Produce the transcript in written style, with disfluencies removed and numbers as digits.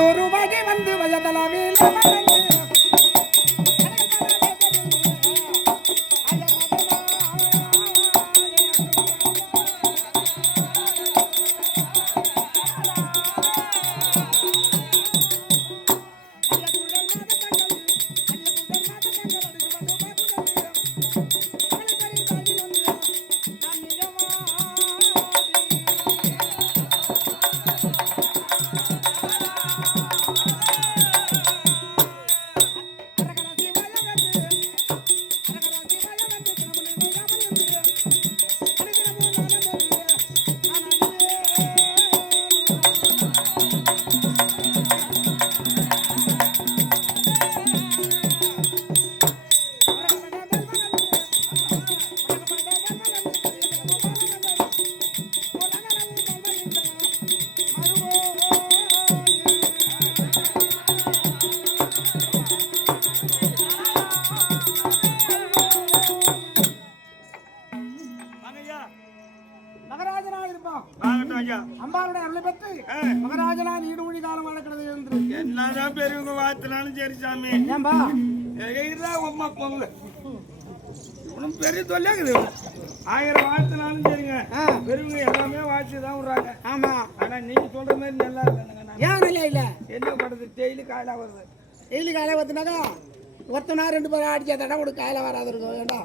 நூறு ரூபாய்க்கு வந்து வயதளவில் அம்பாளுடைய அருளை பெற்று மகராஜனா நீடுமொழி காலம் வளர்க்கிறது என்று என்னதான் பெரியவங்க வாத்தினாலும் சரி சாமி. ஏன்பா உமா பொங்கல் இவனும் பெரிய தொல்லையாக்குது. 1000 வாத்தினாலும் சரிங்க, பெரியவங்க எல்லாமே வாட்சி தான் விடுறாங்க. ஆமா, ஆனா நீங்க சொல்ற மாதிரி நல்லா இருக்காங்க. ஏன் நல்லா இல்ல? என்ன பண்றது, டெய்லி காயில வருது. டெய்லி காலையில வந்துனாக்கா ஒருத்தனா 2 பேரும் அடிச்சா தடா கூட காயில வராது இருக்கும். ஏண்டா